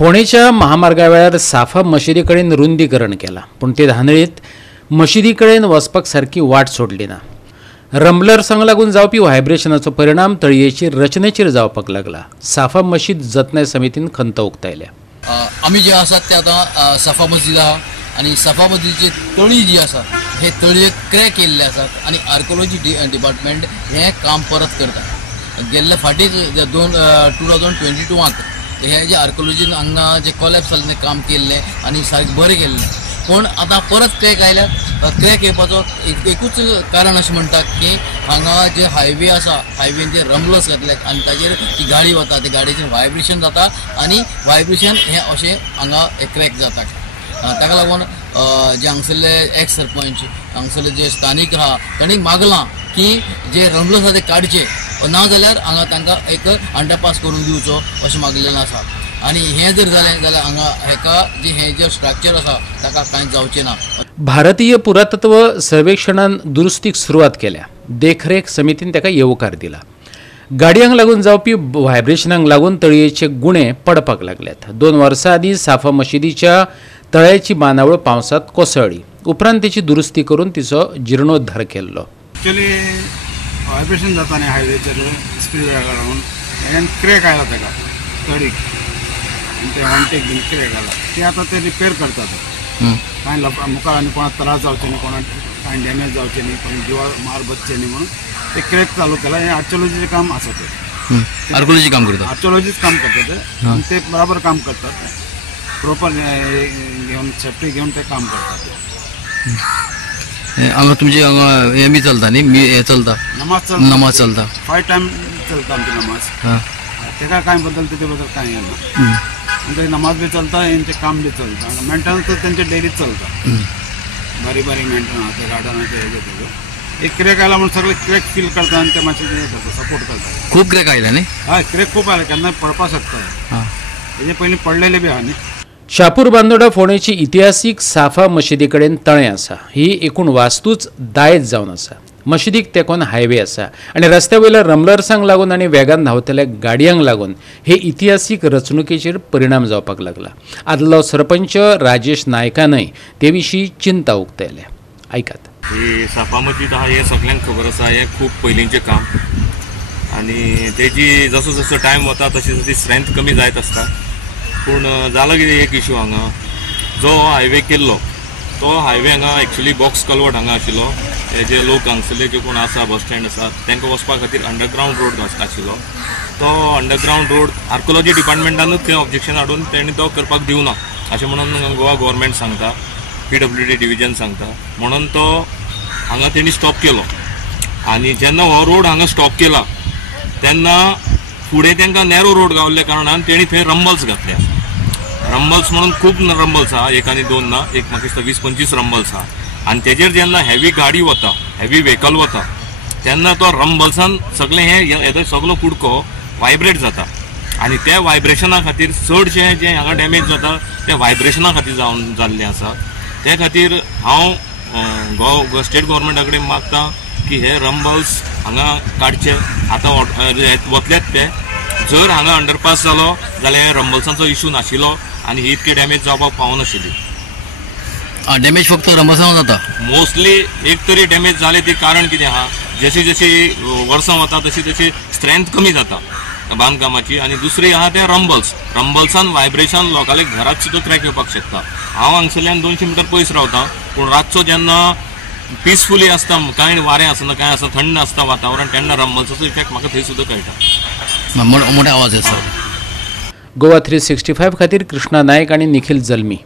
फोणेच्या महामार्गावेळार साफा मशिदीकडेन रुंदीकरण केलां, पूण ते धांदळीत मशिदीकडेन वचपाक सारकी वाट सोडली ना। रंबलर्सांक लागून जावपी व्हायब्रेशनाचो परिणाम तळयेची रचनेचेर जावपाक लागला। साफा मशीद जतनाय समितीन खंत उक्तायल्या। आमी जे आसात ते आतां साफा मस्जिद आहा आनी साफा मस्जिदची तळी जी आसा हे तळयेक क्रॅक केल्ले आसात आनी आर्कोलॉजी डिपार्टमेंट हे काम परत करता। गेल्ले फाटीच 2022 हे जे आर्कोलॉजीन हांगा जे कॉलेप्स जाल्लें काम केल्लें आनी सारकें बरें केल्लें, पूण आतां परत क्रॅक आयल्या। क्रॅक येवपाचो एकूच कारण अशें म्हणटा की हांगा जे हायवे आसा हायवेन जे रंबलर्स घातल्यात आनी ताजेर ती गाडी वता, त्या गाडयेचेर व्हायब्रेशन जाता आनी व्हायब्रेशन हे अशें हांगा क्रेक जाता। ताका लागून जे हांगसरले एक्स सरपंच हांगसरले जे स्थानीक आहा तांणी मागलां की जे रंबलर्स आहा ते काडचे, ना जाल्यार हांगा तांकां एक अंडरपास करून दिवचो अशें मागलेलें आसा। आनी हें जर जालें जाल्यार हांगा हेका हे जे स्ट्रक्चर आसा ताका कांय जावचें ना। भारतीय पुरातत्व सर्वेक्षणान दुरुस्तीक सुरवात केल्या। देखरेख समितीन ताका येवकार दिला। गाडयांक लागून जावपी व्हायब्रेशनाक लागून तळयेचे गुणे पडपाक लागल्यात। 2 वर्सां आदीं साफा मशिदीच्या तळ्याची बांदावळ पावसांत कोसळ्ळी, उपरांत तिची दुरुस्ती करून तिचो जिर्णोद्धार केल्लो। एक्चुअली व्हायब्रेशन जाता न्ही हायवेचेर स्पीड ब्रेकर लागून हें क्रॅक आयला ताका तळीक आनी ते वॉन्टेक बीन क्रॅक आयला ते आतां ते रिपेर करतात। कांय मुखार आनी कोणाक त्रास जावचे न्ही, कोणाक कांय डॅमेज जावचे न्ही, कोणी जिवार मार बसचे न्ही म्हणून ते क्रॅक चालू केला। हें आर्किओलॉजीचें काम आसा ते आर्किओलॉजी काम करता, आर्किओलॉजीच काम करता ते आनी ते बराबर काम करतात। प्रॉपर घेवन सेफ्टी घेवन ते काम करतात। हांगा तुमचे हांगा हे बी चलता न्ही, हे चलता नमाज चलता 5 टायम चलता आमची नमाज। तेका कांय बद्दल तेजे बद्दल कांय ना, म्हणजे नमाज बी चलता, हेंचे काम बी चलता, मेंटेनन्स तर तेंचे डेली चलता। बारीक मेंटेनन्स त्या गार्डनाचे हेजे एक क्रॅक आयला म्हणून सगळे क्रॅक फील करता आनी ते मातशें हें करता, सपोर्ट करता। खूब क्रॅक आयला न्ही? हय, क्रॅक खूब आयला, केन्नाय पडपाक शकता। हेजे पयलीं पडलेले बी आहा न्ही। शापूर बांदोडा फोणेची इतिहासीक साफा मशिदीकडेन तळें आसा। ही एकूण वास्तूच दायज जावन आसा। मशिदीक तेकोन हायवे आसा आनी रस्त्या वयल्या रंबलर्सांक लागून आनी वेगान धांवतल्या गाडयांक लागून हे इतिहासीक रचणुकेचेर परिणाम जावपाक लागला। आदलो सरपंच राजेश नायकानय ते विशीं चिंता उक्तायल्या। आयकात। ही साफा मशीद आहा हे सगळ्यांक खबर आसा, हे खूब पयलींचें काम आनी तेजी जसो जसो टायम वता तशी तशी स्ट्रेंथ कमी जायत आसता। पूण जालो कितें एक इशू हांगा जो हायवे केल्लो तो हायवे हांगा एक्चुअली बॉक्स कल्वर्ट हांगा आशिल्लो। हे जे लोक हांगसरले जे कोण आसा बस स्टँड आसा तांकां वचपा खातीर अंडरग्रावंड रोड आशिल्लो। तो अंडरग्रावंड रोड आर्कोलॉजी डिपार्टमेंटानूच थंय ऑब्जेक्शन हाडून तेणी तो करपाक दिवना अशें म्हणून गोवा गव्हर्मेंट सांगता, PWD डिविजन सांगता, म्हणून तो हांगा तेणी स्टॉप केलो। आनी जेन्ना हो रोड हांगा स्टॉप केला तेन्ना फुडें तांकां नॅरो रोड गावल्ल्या कारणान तेणी थंय रंबल्स घातल्या। रंबल्स म्हणून खूब रंबल्स आहा, एक आनी दोन ना, एक म्हाका दिसता 20-25 रंबल्स आहा। आनी तेजेर जेन्ना हेवी गाडी वता, हेवी व्हेकल वता तेन्ना तो रंबल्सान सगळें हें सगळो कुडको व्हायब्रेट जाता आनी त्या व्हायब्रेशना खातीर चडशें जें हांगा डॅमेज जाता तें व्हायब्रेशना खातीर जाल्लें आसा। त्या खातीर हांव स्टेट गव्हर्मेंटा कडेन मागता की हे रंबल्स हांगा काडचे। आतां वतलेत ते, जर हांगा अंडरपास जालो जाल्यार रंबल्सांचो इशू नाशिल्लो आनी ही इतके डॅमेज जावपाक पावनाशिल्ली। डॅमेज फक्त रंबल्सांक जाता मोस्टली। एक तरी डॅमेज जाले ते कारण कितें आहा, जशी जशी वर्सां वता तशी तशी स्ट्रेंथ कमी जाता बांदकामाची। आनी दुसरी आहा ते रंबल्सान व्हायब्रेशन लोकांले घरात सुद्दां क्रॅक येवपाक शकता। हांव हांगसरल्यान 200 मिटर पयस रावता, पूण रातचो जेन्ना पीसफुली आसता, कांय वारें आसना, कांय आसता, थंड आसता वातावरण, तेन्ना रंबल्साचो इफेक्ट म्हाका थंय सुद्दां कळटा। मोठे आवाज येता। गोवा 365 खातीर कृष्णा नायक आनी निखिल जल्मी।